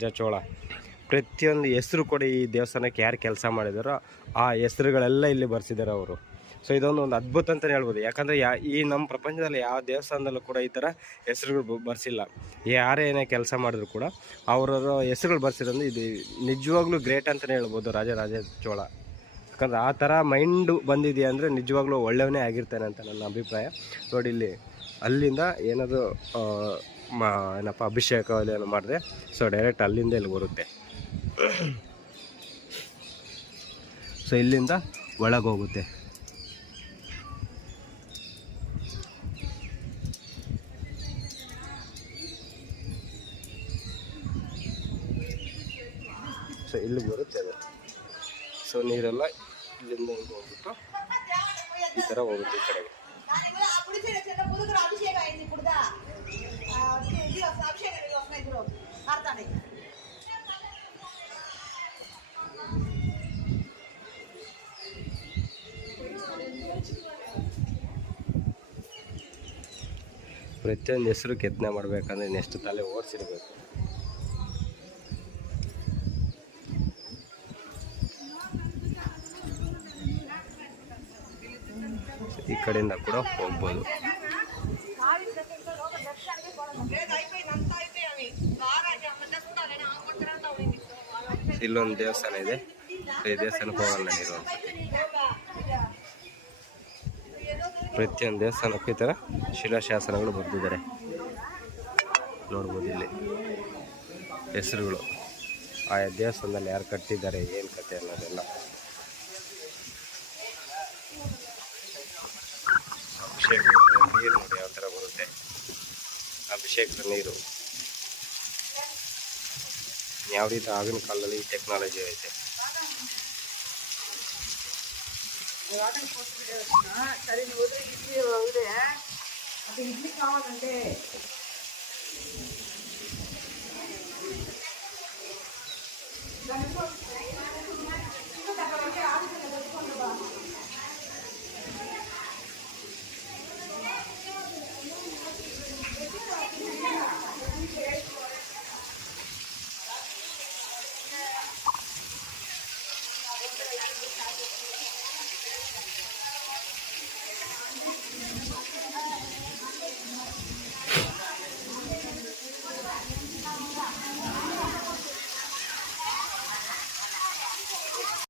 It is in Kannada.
ಚೋಳ ಪ್ರತಿಯೊಂದು ಹೆಸರು ಕೂಡ ಈ ದೇವಸ್ಥಾನಕ್ಕೆ ಯಾರು ಕೆಲಸ ಮಾಡಿದಾರೋ ಆ ಹೆಸರುಗಳೆಲ್ಲ ಇಲ್ಲಿ ಬರ್ಸಿದ್ದಾರೆ ಅವರು. ಸೊ ಇದೊಂದು ಅದ್ಭುತ ಅಂತಲೇ ಹೇಳ್ಬೋದು. ಯಾಕಂದರೆ ಈ ನಮ್ಮ ಪ್ರಪಂಚದಲ್ಲಿ ಯಾವ ದೇವಸ್ಥಾನದಲ್ಲೂ ಕೂಡ ಈ ಥರ ಹೆಸರುಗಳು ಬರ್ಸಿಲ್ಲ. ಯಾರೇ ಏನೇ ಕೆಲಸ ಮಾಡಿದ್ರು ಕೂಡ ಅವರವರ ಹೆಸರುಗಳು ಬರ್ಸಿರೋದು ಇದು ನಿಜವಾಗ್ಲೂ ಗ್ರೇಟ್ ಅಂತಲೇ ಹೇಳ್ಬೋದು ರಾಜರಾಜ ಚೋಳ. ಯಾಕಂದರೆ ಆ ಥರ ಮೈಂಡು ಬಂದಿದೆಯಾ ಅಂದರೆ ನಿಜವಾಗ್ಲೂ ಒಳ್ಳೆಯವನೇ ಆಗಿರ್ತಾನೆ ಅಂತ ನನ್ನ ಅಭಿಪ್ರಾಯ. ನೋಡಿ ಇಲ್ಲಿ ಅಲ್ಲಿಂದ ಏನಾದರೂ ಏನಪ್ಪ ಅಭಿಷೇಕ ಏನೋ ಮಾಡಿದೆ, ಸೊ ಡೈರೆಕ್ಟ್ ಅಲ್ಲಿಂದ ಇಲ್ಲಿ ಬರುತ್ತೆ. ಸೊ ಇಲ್ಲಿಂದ ಒಳಗೆ ಹೋಗುತ್ತೆ. ಸೊ ಇಲ್ಲಿಗೆ ಬರುತ್ತೆ ಅದು. ಸೊ ನೀರೆಲ್ಲ ಇಲ್ಲಿಂದ ಹಿಂಗೆ ಹೋಗ್ಬಿಟ್ಟು ಈ ಥರ ಹೋಗುತ್ತೆ ಈ ಕಡೆಗೆ. ಪ್ರತಿಯೊಂದು ಹೆಸರು ಕೆತ್ತನೆ ಮಾಡಬೇಕಂದ್ರೆ ನೆಕ್ಸ್ಟ್ ತಲೆ ಓಡಿಸಿರ್ಬೇಕು. ಈ ಕಡೆಯಿಂದ ಕೂಡ ಹೋಗ್ಬೋದು. ಇಲ್ಲೊಂದು ದೇವಸ್ಥಾನ ಇದೆ, ಈ ದೇವಸ್ಥಾನಕ್ಕೆ ಹೋಗಲ್ಲ ನೀರು. ಪ್ರತಿಯೊಂದು ದೇವಸ್ಥಾನಕ್ಕೂ ಈ ಥರ ಶಿಲಾಶಾಸನಗಳು ಬರೆದಿದ್ದಾರೆ, ನೋಡ್ಬೋದು ಇಲ್ಲಿ ಹೆಸರುಗಳು, ಆಯಾ ದೇವಸ್ಥಾನದಲ್ಲಿ ಯಾರು ಕಟ್ಟಿದ್ದಾರೆ, ಏನು ಕತೆ ಅನ್ನೋದೆಲ್ಲ. ಅಭಿಷೇಕ ನೀರು ನೋಡಿ ಯಾವ ಥರ ಬರುತ್ತೆ, ಅಭಿಷೇಕದ ನೀರು ಯಾವ ರೀತಿ ಆಗಿನ ಕಾಲದಲ್ಲಿ ಈ ಟೆಕ್ನಾಲಜಿ ಐತೆ.